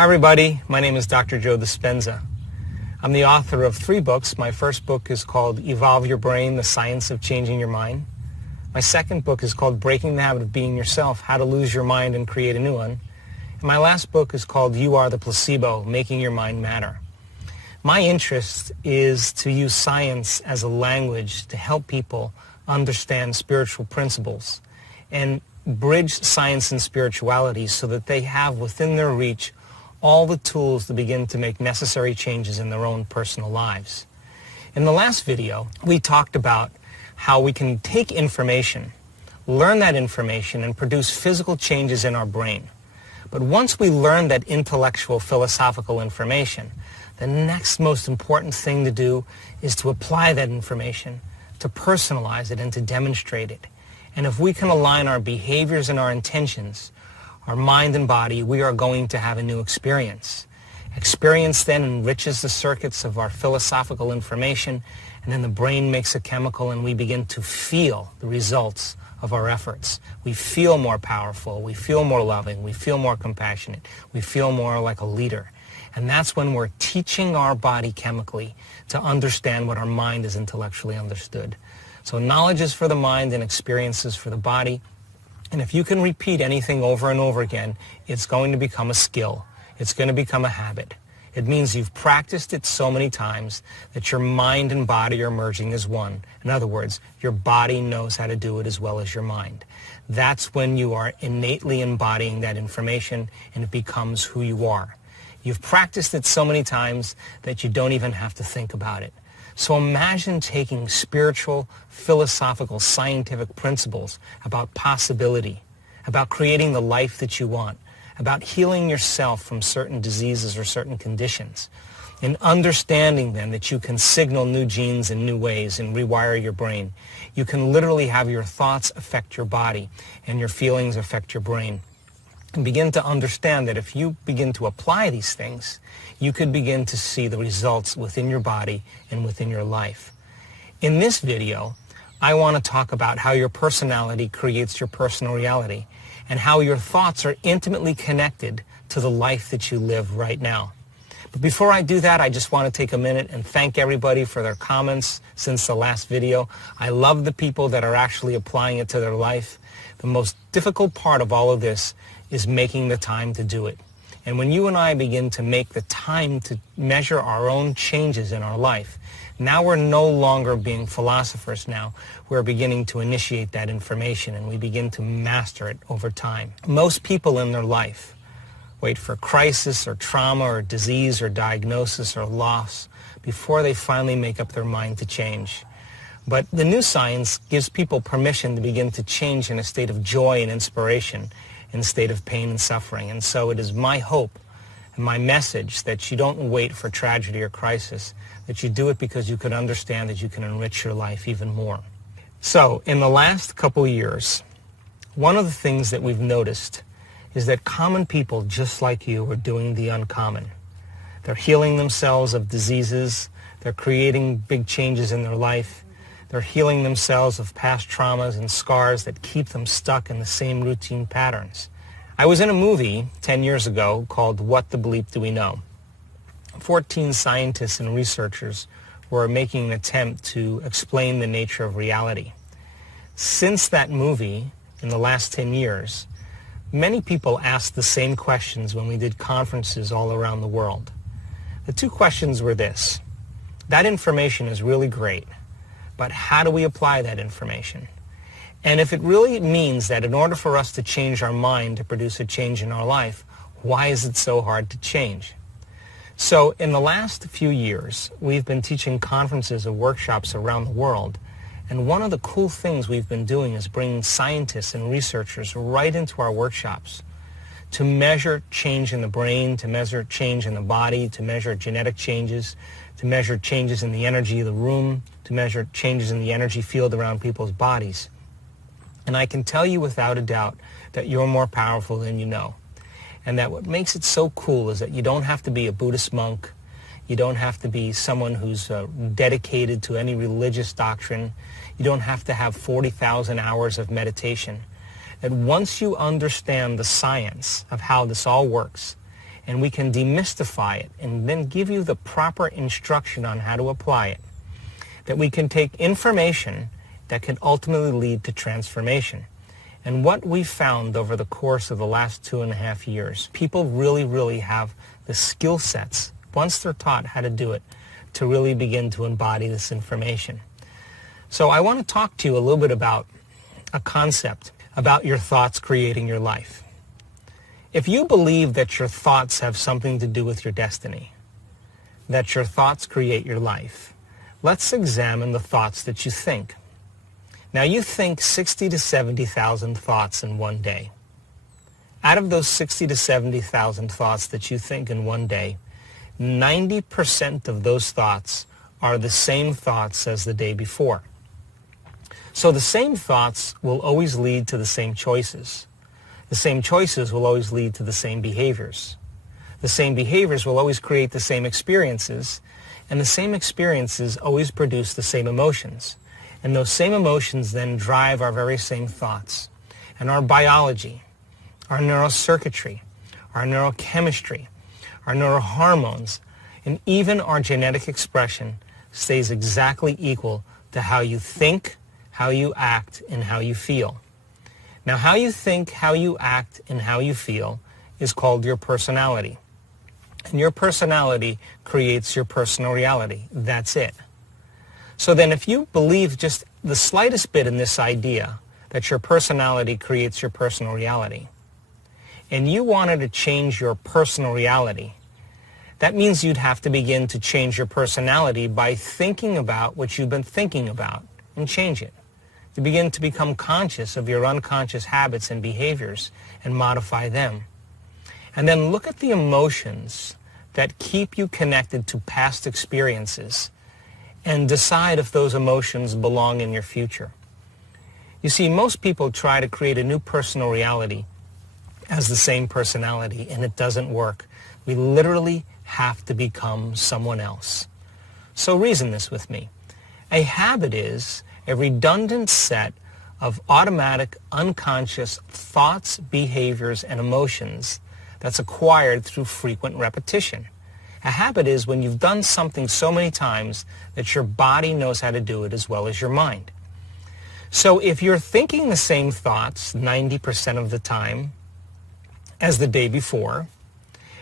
Hi everybody, my name is Dr. Joe Dispenza. I'm the author of 3 books. My first book is called Evolve Your Brain, The Science of Changing Your Mind. My second book is called Breaking the Habit of Being Yourself, How to Lose Your Mind and Create a New One. And my last book is called You Are the Placebo, Making Your Mind Matter. My interest is to use science as a language to help people understand spiritual principles and bridge science and spirituality so that they have within their reach all the tools to begin to make necessary changes in their own personal lives. In the last video, we talked about how we can take information, learn that information, and produce physical changes in our brain. But once we learn that intellectual, philosophical information, the next most important thing to do is to apply that information, to personalize it, and to demonstrate it. And if we can align our behaviors and our intentions, our mind and body, we are going to have a new experience. Experience then enriches the circuits of our philosophical information, and then the brain makes a chemical and we begin to feel the results of our efforts. We feel more powerful, we feel more loving, we feel more compassionate, we feel more like a leader. And that's when we're teaching our body chemically to understand what our mind is intellectually understood. So knowledge is for the mind and experiences for the body. And if you can repeat anything over and over again, it's going to become a skill. It's going to become a habit. It means you've practiced it so many times that your mind and body are merging as one. In other words, your body knows how to do it as well as your mind. That's when you are innately embodying that information and it becomes who you are. You've practiced it so many times that you don't even have to think about it. So imagine taking spiritual, philosophical, scientific principles about possibility, about creating the life that you want, about healing yourself from certain diseases or certain conditions, and understanding then that you can signal new genes in new ways and rewire your brain. You can literally have your thoughts affect your body and your feelings affect your brain. And begin to understand that if you begin to apply these things, you could begin to see the results within your body and within your life. In this video, I want to talk about how your personality creates your personal reality and how your thoughts are intimately connected to the life that you live right now. But before I do that, I just want to take a minute and thank everybody for their comments since the last video. I love the people that are actually applying it to their life. The most difficult part of all of this is making the time to do it. And when you and I begin to make the time to measure our own changes in our life, now we're no longer being philosophers now. We're beginning to initiate that information and we begin to master it over time. Most people in their life wait for crisis or trauma or disease or diagnosis or loss before they finally make up their mind to change. But the new science gives people permission to begin to change in a state of joy and inspiration, in a state of pain and suffering. And so it is my hope and my message that you don't wait for tragedy or crisis, that you do it because you can understand that you can enrich your life even more. So in the last couple of years, one of the things that we've noticed is that common people just like you are doing the uncommon. They're healing themselves of diseases. They're creating big changes in their life. They're healing themselves of past traumas and scars that keep them stuck in the same routine patterns. I was in a movie 10 years ago called What the Bleep Do We Know? 14 scientists and researchers were making an attempt to explain the nature of reality. Since that movie, in the last 10 years, many people asked the same questions when we did conferences all around the world. The 2 questions were this: that information is really great, but how do we apply that information? And if it really means that in order for us to change our mind to produce a change in our life, why is it so hard to change? So in the last few years, we've been teaching conferences and workshops around the world. And one of the cool things we've been doing is bringing scientists and researchers right into our workshops to measure change in the brain, to measure change in the body, to measure genetic changes, to measure changes in the energy of the room, to measure changes in the energy field around people's bodies. And I can tell you without a doubt that you're more powerful than you know. And that what makes it so cool is that you don't have to be a Buddhist monk. You don't have to be someone who's dedicated to any religious doctrine. You don't have to have 40,000 hours of meditation. That once you understand the science of how this all works, and we can demystify it and then give you the proper instruction on how to apply it. That we can take information that can ultimately lead to transformation. And what we found over the course of the last 2.5 years, people really have the skill sets, once they're taught how to do it, to really begin to embody this information. So I want to talk to you a little bit about a concept about your thoughts creating your life. If you believe that your thoughts have something to do with your destiny, that your thoughts create your life, let's examine the thoughts that you think. Now you think 60 to 70,000 thoughts in one day. Out of those 60 to 70,000 thoughts that you think in one day, 90% of those thoughts are the same thoughts as the day before. So the same thoughts will always lead to the same choices. The same choices will always lead to the same behaviors. The same behaviors will always create the same experiences, and the same experiences always produce the same emotions. And those same emotions then drive our very same thoughts. And our biology, our neurocircuitry, our neurochemistry, our neurohormones, and even our genetic expression stays exactly equal to how you think, how you act, and how you feel. Now, how you think, how you act, and how you feel is called your personality. And your personality creates your personal reality. That's it. So then if you believe just the slightest bit in this idea that your personality creates your personal reality, and you wanted to change your personal reality, that means you'd have to begin to change your personality by thinking about what you've been thinking about and change it. To begin to become conscious of your unconscious habits and behaviors and modify them. And then look at the emotions that keep you connected to past experiences and decide if those emotions belong in your future. You see, most people try to create a new personal reality as the same personality, and it doesn't work. We literally have to become someone else. So reason this with me. A habit is a redundant set of automatic, unconscious thoughts, behaviors, and emotions that's acquired through frequent repetition. A habit is when you've done something so many times that your body knows how to do it as well as your mind. So if you're thinking the same thoughts 90% of the time as the day before,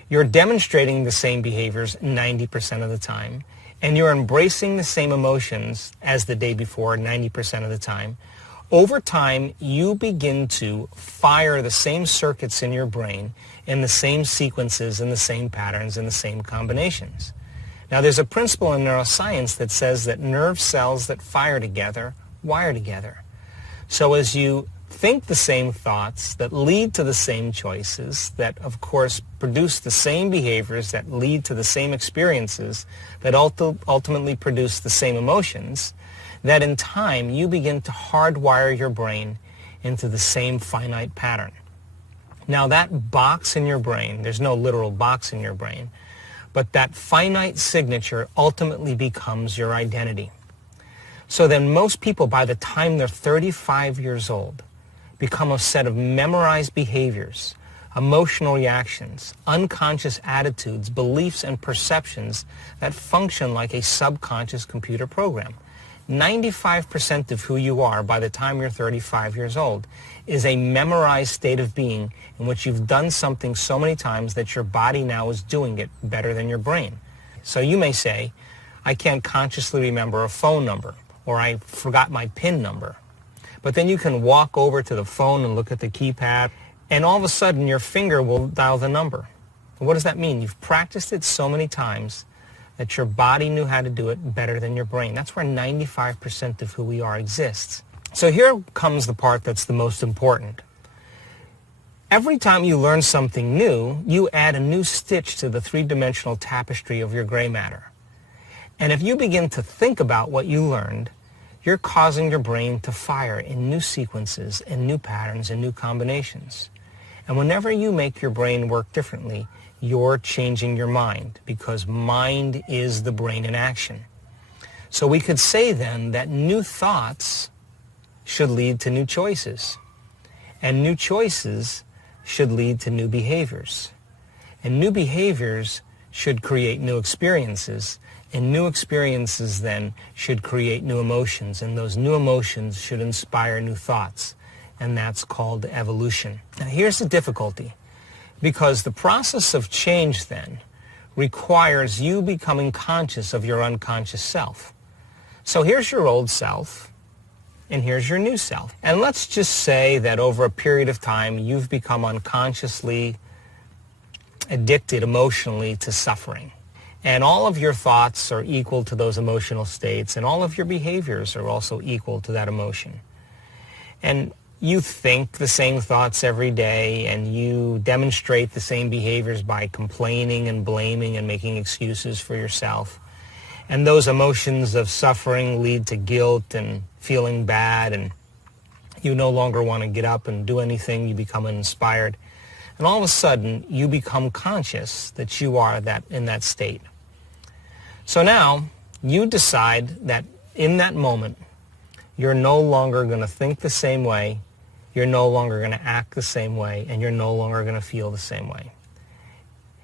you're demonstrating the same behaviors 90% of the time, and you're embracing the same emotions as the day before 90% of the time, over time you begin to fire the same circuits in your brain in the same sequences, in the same patterns, in the same combinations. Now there's a principle in neuroscience that says that nerve cells that fire together wire together. So as you think the same thoughts that lead to the same choices, that of course produce the same behaviors that lead to the same experiences, that ultimately produce the same emotions, that in time you begin to hardwire your brain into the same finite pattern. Now that box in your brain, there's no literal box in your brain, but that finite signature ultimately becomes your identity. So then most people, by the time they're 35 years old, become a set of memorized behaviors, emotional reactions, unconscious attitudes, beliefs, and perceptions that function like a subconscious computer program. 95% of who you are by the time you're 35 years old is a memorized state of being in which you've done something so many times that your body now is doing it better than your brain. So you may say, I can't consciously remember a phone number, or I forgot my PIN number. But then you can walk over to the phone and look at the keypad, and all of a sudden your finger will dial the number. What does that mean? You've practiced it so many times that your body knew how to do it better than your brain. That's where 95% of who we are exists. So here comes the part that's the most important. Every time you learn something new, you add a new stitch to the three-dimensional tapestry of your gray matter. And if you begin to think about what you learned, you're causing your brain to fire in new sequences and new patterns and new combinations. And whenever you make your brain work differently, you're changing your mind, because mind is the brain in action. So we could say then that new thoughts should lead to new choices, and new choices should lead to new behaviors. And new behaviors should create new experiences, and new experiences then should create new emotions, and those new emotions should inspire new thoughts, and that's called evolution. Now here's the difficulty, because the process of change then requires you becoming conscious of your unconscious self. So here's your old self, and here's your new self. And let's just say that over a period of time, you've become unconsciously addicted emotionally to suffering. And all of your thoughts are equal to those emotional states, and all of your behaviors are also equal to that emotion. And you think the same thoughts every day, and you demonstrate the same behaviors by complaining and blaming and making excuses for yourself. And those emotions of suffering lead to guilt and feeling bad, and you no longer want to get up and do anything. You become uninspired. And all of a sudden, you become conscious that you are in that state. So now, you decide that in that moment, you're no longer going to think the same way, you're no longer going to act the same way, and you're no longer going to feel the same way.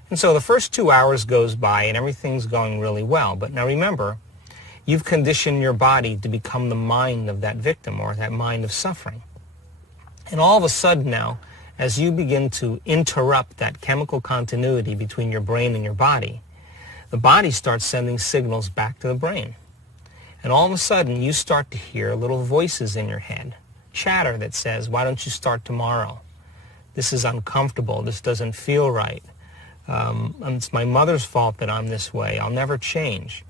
And so the first 2 hours goes by and everything's going really well. But now remember, you've conditioned your body to become the mind of that victim, or that mind of suffering. And all of a sudden now, as you begin to interrupt that chemical continuity between your brain and your body, the body starts sending signals back to the brain. And all of a sudden, you start to hear little voices in your head, chatter that says, why don't you start tomorrow? This is uncomfortable. This doesn't feel right. It's my mother's fault that I'm this way. I'll never change.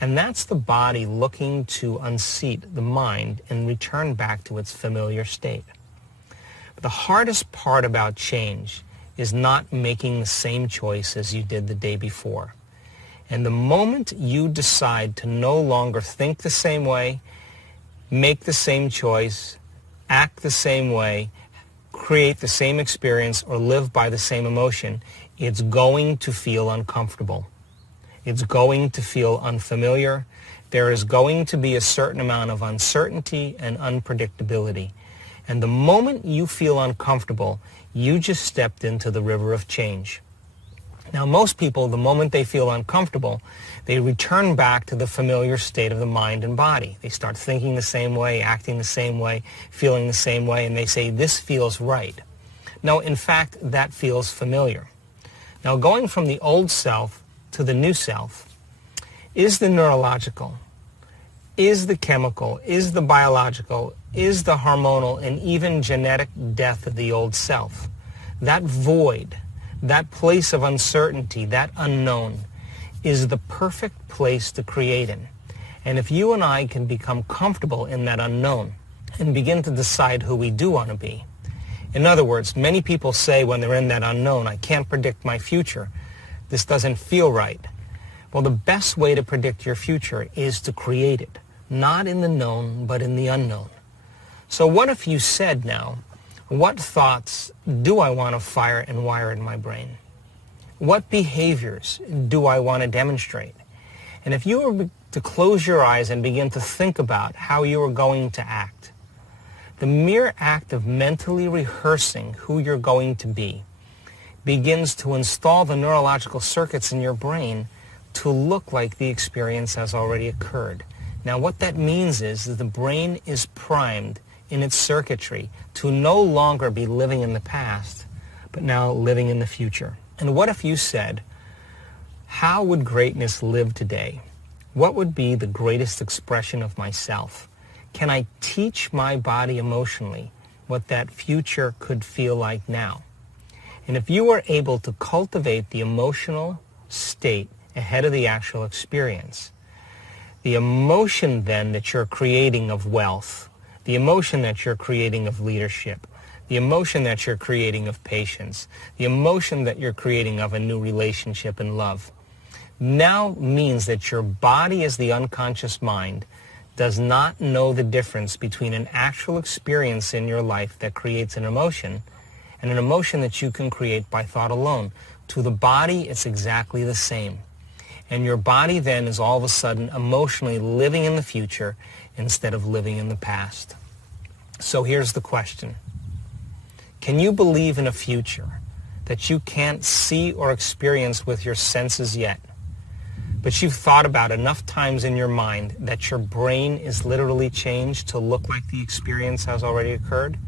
And that's the body looking to unseat the mind and return back to its familiar state. The hardest part about change is not making the same choice as you did the day before. And the moment you decide to no longer think the same way, make the same choice, act the same way, create the same experience, or live by the same emotion, it's going to feel uncomfortable. It's going to feel unfamiliar. There is going to be a certain amount of uncertainty and unpredictability. And the moment you feel uncomfortable, you just stepped into the river of change. Now, most people, the moment they feel uncomfortable, they return back to the familiar state of the mind and body. They start thinking the same way, acting the same way, feeling the same way, and they say, this feels right. No, in fact, that feels familiar. Now, going from the old self to the new self is the neurological, is the chemical, is the biological, is the hormonal, and even genetic death of the old self. That void, that place of uncertainty, that unknown, is the perfect place to create in. And if you and I can become comfortable in that unknown and begin to decide who we do want to be. In other words, many people say when they're in that unknown, I can't predict my future. This doesn't feel right. Well, the best way to predict your future is to create it, not in the known, but in the unknown. So what if you said now, what thoughts do I want to fire and wire in my brain? What behaviors do I want to demonstrate? And if you were to close your eyes and begin to think about how you are going to act, the mere act of mentally rehearsing who you're going to be begins to install the neurological circuits in your brain to look like the experience has already occurred. Now, what that means is that the brain is primed in its circuitry to no longer be living in the past, but now living in the future. And what if you said, how would greatness live today? What would be the greatest expression of myself? Can I teach my body emotionally what that future could feel like now? And if you were able to cultivate the emotional state ahead of the actual experience, the emotion then that you're creating of wealth, the emotion that you're creating of leadership, the emotion that you're creating of patience, the emotion that you're creating of a new relationship and love, now means that your body as the unconscious mind does not know the difference between an actual experience in your life that creates an emotion and an emotion that you can create by thought alone. To the body, it's exactly the same. And your body then is all of a sudden emotionally living in the future instead of living in the past. So here's the question. Can you believe in a future that you can't see or experience with your senses yet, but you've thought about enough times in your mind that your brain is literally changed to look like the experience has already occurred?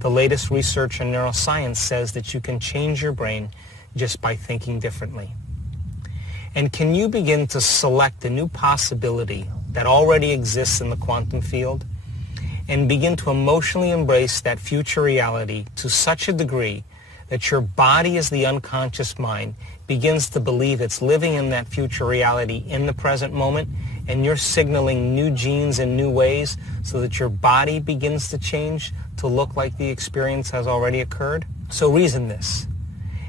The latest research in neuroscience says that you can change your brain just by thinking differently. And can you begin to select a new possibility that already exists in the quantum field and begin to emotionally embrace that future reality to such a degree that your body as the unconscious mind begins to believe it's living in that future reality in the present moment, and you're signaling new genes in new ways so that your body begins to change to look like the experience has already occurred? So reason this.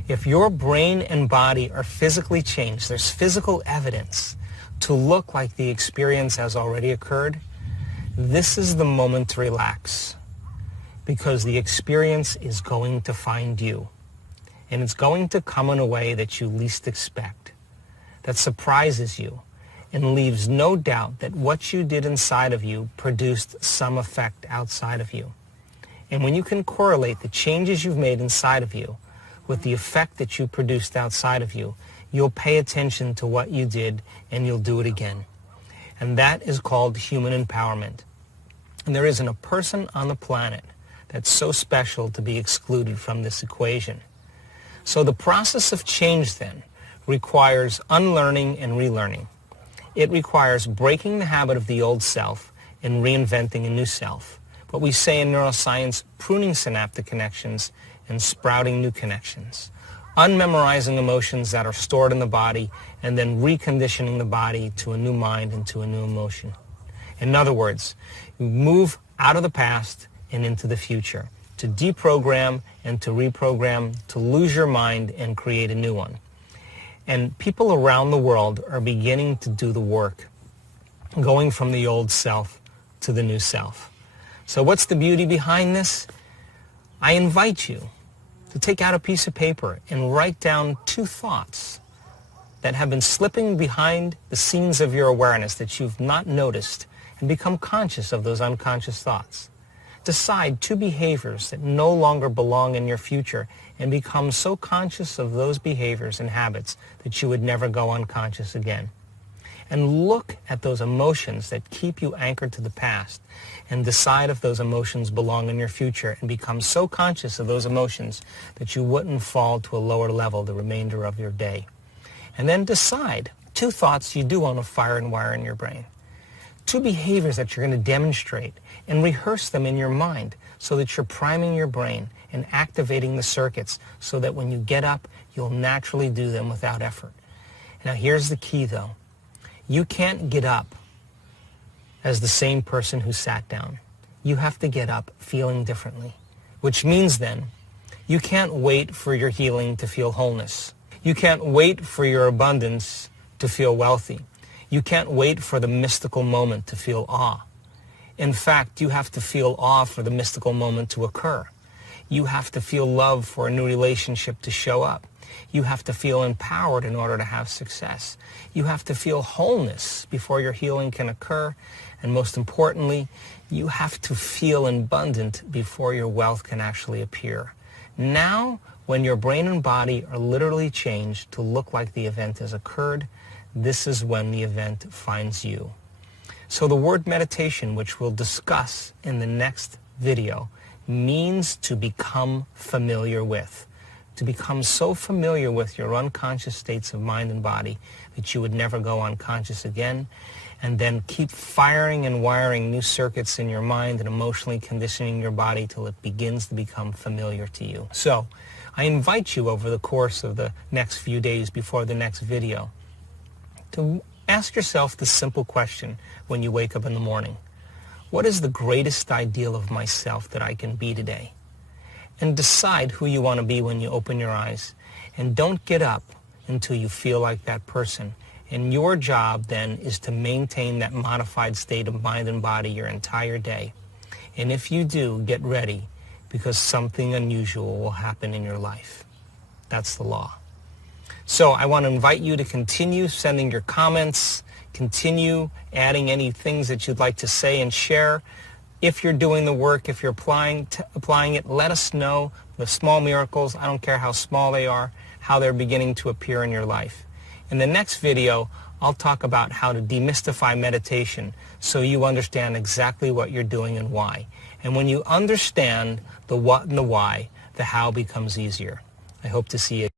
If your brain and body are physically changed, there's physical evidence to look like the experience has already occurred, this is the moment to relax, because the experience is going to find you. And it's going to come in a way that you least expect, that surprises you, and leaves no doubt that what you did inside of you produced some effect outside of you. And when you can correlate the changes you've made inside of you with the effect that you produced outside of you, you'll pay attention to what you did and you'll do it again. And that is called human empowerment. And there isn't a person on the planet that's so special to be excluded from this equation. So the process of change then requires unlearning and relearning. It requires breaking the habit of the old self and reinventing a new self. What we say in neuroscience, pruning synaptic connections and sprouting new connections. Unmemorizing emotions that are stored in the body and then reconditioning the body to a new mind and to a new emotion. In other words, you move out of the past and into the future, to deprogram and to reprogram, to lose your mind and create a new one. And people around the world are beginning to do the work, going from the old self to the new self. So what's the beauty behind this? I invite you to take out a piece of paper and write down 2 thoughts that have been slipping behind the scenes of your awareness that you've not noticed, and become conscious of those unconscious thoughts. Decide 2 behaviors that no longer belong in your future and become so conscious of those behaviors and habits that you would never go unconscious again. And look at those emotions that keep you anchored to the past and decide if those emotions belong in your future and become so conscious of those emotions that you wouldn't fall to a lower level the remainder of your day. And then decide 2 thoughts you do want to fire and wire in your brain. 2 behaviors that you're going to demonstrate and rehearse them in your mind so that you're priming your brain and activating the circuits so that when you get up, you'll naturally do them without effort. Now here's the key though. You can't get up as the same person who sat down. You have to get up feeling differently, which means then you can't wait for your healing to feel wholeness. You can't wait for your abundance to feel wealthy. You can't wait for the mystical moment to feel awe. In fact, you have to feel awe for the mystical moment to occur. You have to feel love for a new relationship to show up. You have to feel empowered in order to have success. You have to feel wholeness before your healing can occur. And most importantly, you have to feel abundant before your wealth can actually appear. Now, when your brain and body are literally changed to look like the event has occurred, this is when the event finds you. So the word meditation, which we'll discuss in the next video, means to become familiar with. To become so familiar with your unconscious states of mind and body that you would never go unconscious again, and then keep firing and wiring new circuits in your mind and emotionally conditioning your body till it begins to become familiar to you. So I invite you over the course of the next few days before the next video to ask yourself the simple question when you wake up in the morning. What is the greatest ideal of myself that I can be today? And decide who you want to be when you open your eyes. And don't get up until you feel like that person. And your job then is to maintain that modified state of mind and body your entire day. And if you do, get ready, because something unusual will happen in your life. That's the law. So I want to invite you to continue sending your comments, continue adding any things that you'd like to say and share. If you're doing the work, if you're applying it, let us know the small miracles, I don't care how small they are, how they're beginning to appear in your life. In the next video, I'll talk about how to demystify meditation so you understand exactly what you're doing and why. And when you understand the what and the why, the how becomes easier. I hope to see you.